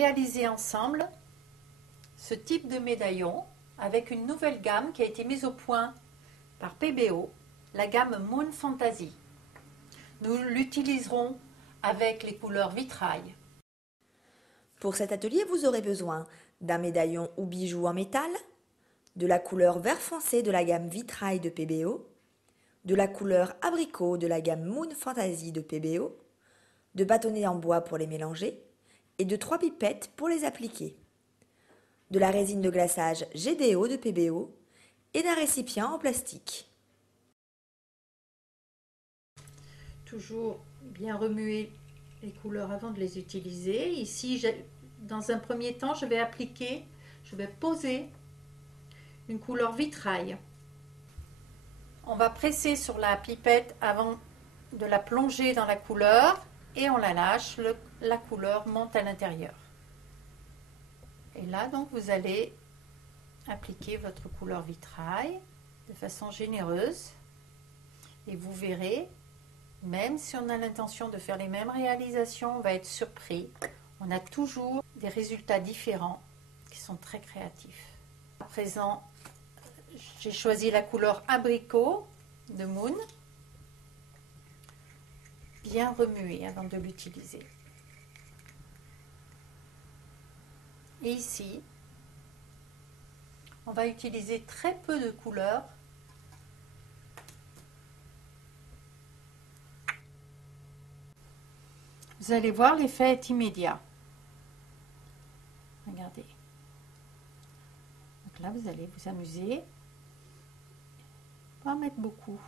réaliser ensemble ce type de médaillon avec une nouvelle gamme qui a été mise au point par PBO, la gamme Moon Fantasy. Nous l'utiliserons avec les couleurs vitrail. Pour cet atelier, vous aurez besoin d'un médaillon ou bijou en métal, de la couleur vert foncé de la gamme vitrail de PBO, de la couleur abricot de la gamme Moon Fantasy de PBO, de bâtonnets en bois pour les mélanger et de 3 pipettes pour les appliquer, de la résine de glaçage GDO de PBO et d'un récipient en plastique. Toujours bien remuer les couleurs avant de les utiliser. Ici, dans un premier temps, je vais poser une couleur vitrail. On va presser sur la pipette avant de la plonger dans la couleur et on la lâche, la couleur monte à l'intérieur. Et là, donc, vous allez appliquer votre couleur vitrail de façon généreuse et vous verrez, même si on a l'intention de faire les mêmes réalisations, on va être surpris. On a toujours des résultats différents qui sont très créatifs. À présent, j'ai choisi la couleur abricot de Moon. Bien remuer avant de l'utiliser. Et ici, on va utiliser très peu de couleurs. Vous allez voir, l'effet est immédiat. Regardez. Donc là, vous allez vous amuser. Pas en mettre beaucoup.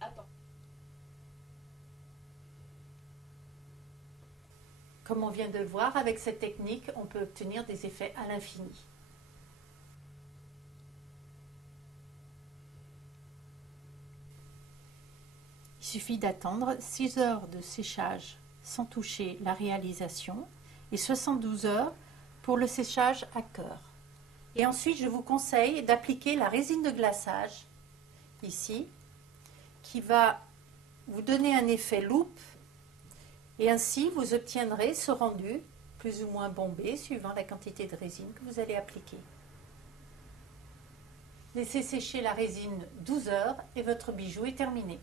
Attends. Comme on vient de le voir, avec cette technique, on peut obtenir des effets à l'infini. Il suffit d'attendre 6 heures de séchage sans toucher la réalisation et 72 heures pour le séchage à cœur. Et ensuite, je vous conseille d'appliquer la résine de glaçage, ici, qui va vous donner un effet loupe et ainsi vous obtiendrez ce rendu plus ou moins bombé suivant la quantité de résine que vous allez appliquer. Laissez sécher la résine 12 heures et votre bijou est terminé.